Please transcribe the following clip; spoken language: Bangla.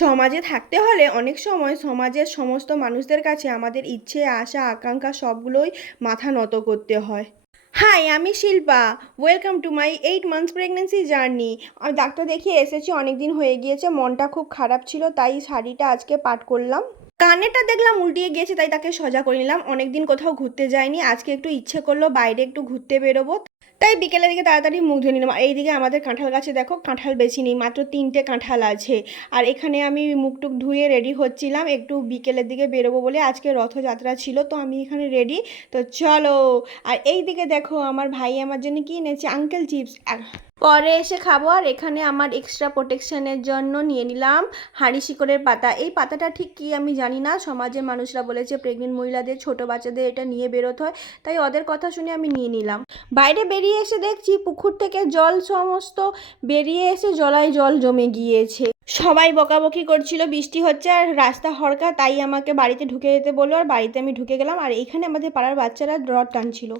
সমাজে থাকতে হলে অনেক সময় সমাজের সমস্ত মানুষদের কাছে আমাদের ইচ্ছে আশা আকাঙ্ক্ষা সবগুলোই মাথা নত করতে হয়। হাই, আমি Shilpa. Welcome to my 8 months pregnancy journey. আমি ডাক্তার দেখিয়ে এসেছি, অনেক দিন হয়ে গিয়েছে, মনটা খুব খারাপ ছিল, তাই শাড়িটা আজকে পাট করলাম। কানেরটা দেখলাম উল্টিয়ে গিয়েছে, তাই তাকে সোজা করে নিলাম। অনেকদিন কোথাও ঘুরতে যাইনি, আজকে একটু ইচ্ছে করলো বাইরে একটু ঘুরতে বেরোবো, তাই বিকেলের দিকে তাড়াতাড়ি মুখ ধুয়ে নিলাম। আর এইদিকে আমাদের কাঁঠাল গাছে দেখো, কাঁঠাল বেশি নেই, মাত্র 3টে কাঁঠাল আছে। আর এখানে আমি মুখ টুক ধুয়ে রেডি হচ্ছিলাম, একটু বিকেলের দিকে বেরোবো বলে। আজকে রথযাত্রা ছিল, তো আমি এখানে রেডি। তো চলো। আর এই দিকে দেখো, আমার ভাই আমার জন্য কি এনেছে, আঙ্কেল চিপস। পরে এসে খাবো। আর এখানে আমার এক্সট্রা প্রোটেকশনের জন্য নিয়ে নিলাম হাঁড়ি শিকড়ের পাতা। এই পাতাটা ঠিক কি আমি জানি না, সমাজের মানুষরা বলেছে প্রেগনেন্ট মহিলাদের, ছোট বাচ্চাদের এটা নিয়ে বেরোতে হয়, তাই ওদের কথা শুনে আমি নিয়ে নিলাম। বাইরে বেরিয়ে এসে দেখছি পুকুর থেকে জল সমস্ত বেরিয়ে এসে জলায় জল জমে গিয়েছে। সবাই বকাবকি করছিল, বৃষ্টি হচ্ছে আর রাস্তা হড়কা, তাই আমাকে বাড়িতে ঢুকে যেতে বললো। আর বাড়িতে আমি ঢুকে গেলাম। আর এইখানে আমাদের পাড়ার বাচ্চারা রথ টানছিল।